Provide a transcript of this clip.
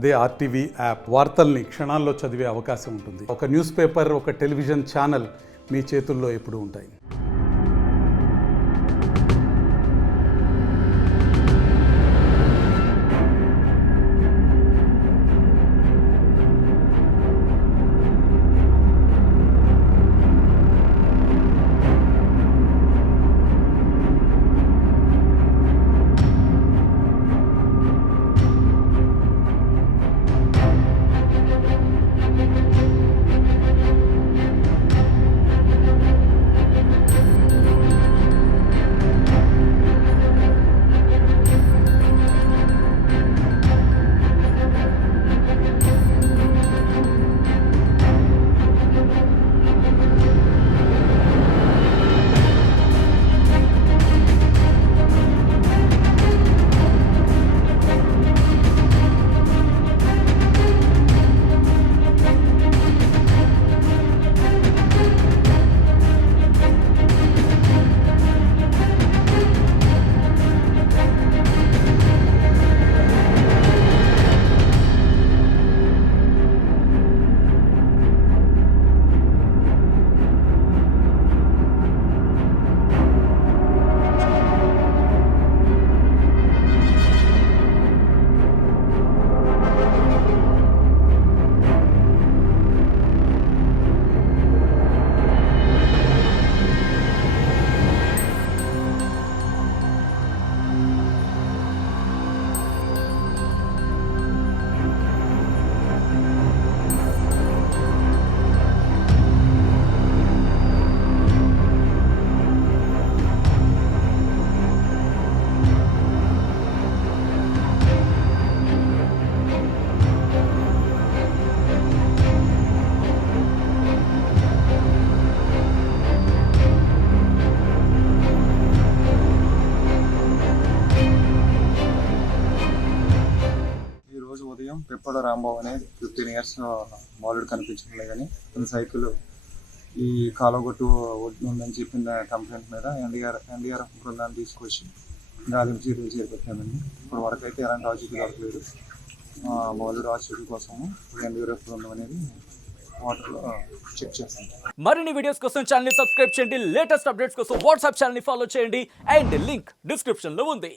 అదే RTV app వార్తల్ని క్షణాల్లో చదివే అవకాశం ఉంటుంది. ఒక న్యూస్ పేపర్, ఒక టెలివిజన్ ఛానల్ మీ చేతుల్లో ఎప్పుడూ ఉంటాయి. పెప్పడ రాంబాబు అనే 15 years బాలుడు కనిపించడం లేదని తన సైకిల్ ఈ కాలగొట్టు ఉందని చెప్పిన కంప్లైంట్ మీద ఎన్డీఆర్ఎఫ్ బృందాన్ని తీసుకొచ్చి గాలింపు చర్యలు చేపట్టామండి. ఇప్పుడు వరకు అయితే ఎలాంటి ఆచూకీ దొరకలేదు. బాలుడు ఆచూకీ కోసము ఎన్డీఆర్ఎఫ్ బృందం అనేది వాటర్లో చెక్ చేస్తాం. మరిన్ని వీడియోస్ కోసం ఛానల్ ని సబ్స్క్రైబ్ చేయండి. లేటెస్ట్ అప్డేట్స్ కోసం వాట్సాప్ ఛానల్ ని ఫాలో చేయండి. అండ్ లింక్ డిస్క్రిప్షన్ లో ఉంది.